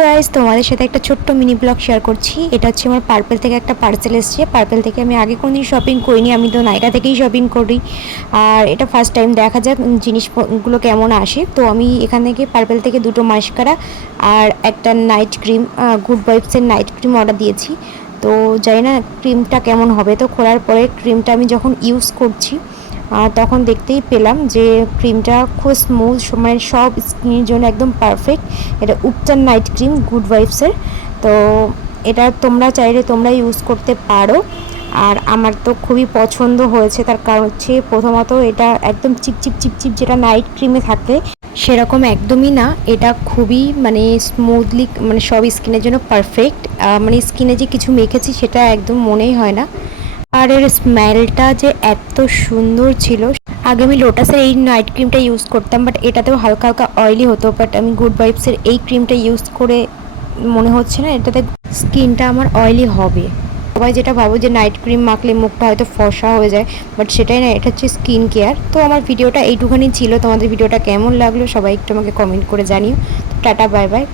Guys, তোমাদের সাথে একটা ছোট্ট মিনি ব্লগ শেয়ার করছি। এটা হচ্ছে আমার পার্পেল থেকে একটা পার্সেল এসেছে। পার্পেল থেকে আমি আগে কোনোদিন শপিং করিনি, আমি তো নাইকা থেকেই শপিং করি। আর এটা ফার্স্ট টাইম, দেখা যাক জিনিসগুলো কেমন আসে। তো আমি এখান থেকে পার্পেল থেকে দুটো মাস্কারা আর একটা নাইট ক্রিম, গুড ভাইবসের নাইট ক্রিম অর্ডার দিয়েছি। তো জানি না ক্রিমটা কেমন হবে। তো খোলার পরে ক্রিমটা আমি যখন ইউজ করছি তখন দেখতেই পেলাম যে ক্রিমটা খুব স্মুথ, মানে সব স্কিনের জন্য একদম পারফেক্ট। এটা উপচান নাইট ক্রিম গুড ভাইবসের। তো এটা তোমরা চাইলে তোমরা ইউজ করতে পারো। আর আমার তো খুবই পছন্দ হয়েছে, তার কারণ হচ্ছে প্রথমত এটা একদম চিপচিপ চিপচিপ যেটা নাইট ক্রিমে থাকে সেরকম একদমই না। এটা খুবই মানে স্মুথলি, মানে সব স্কিনের জন্য পারফেক্ট। মানে স্কিনে যে কিছু মেখেছি সেটা একদম মনেই হয় না। আর এর স্মেলটা যে এত সুন্দর ছিল। আগে আমি লোটাসের এই নাইট ক্রিমটা ইউজ করতাম, বাট এটাতেও হালকা হালকা অয়েলি হতো। বাট আমি গুড ভাইবসের এই ক্রিমটা ইউজ করে মনে হচ্ছে না এটাতে স্কিনটা আমার অয়েলি হবে। সবাই যেটা ভাবো যে নাইট ক্রিম মাখলে মুখটা হয়তো ফর্সা হয়ে যায়, বাট সেটাই না, এটা হচ্ছে স্কিন কেয়ার। তো আমার ভিডিওটা এইটুখানি ছিল। তোমাদের ভিডিওটা কেমন লাগলো সবাই একটু আমাকে কমেন্ট করে জানিও। Tata, bye bye.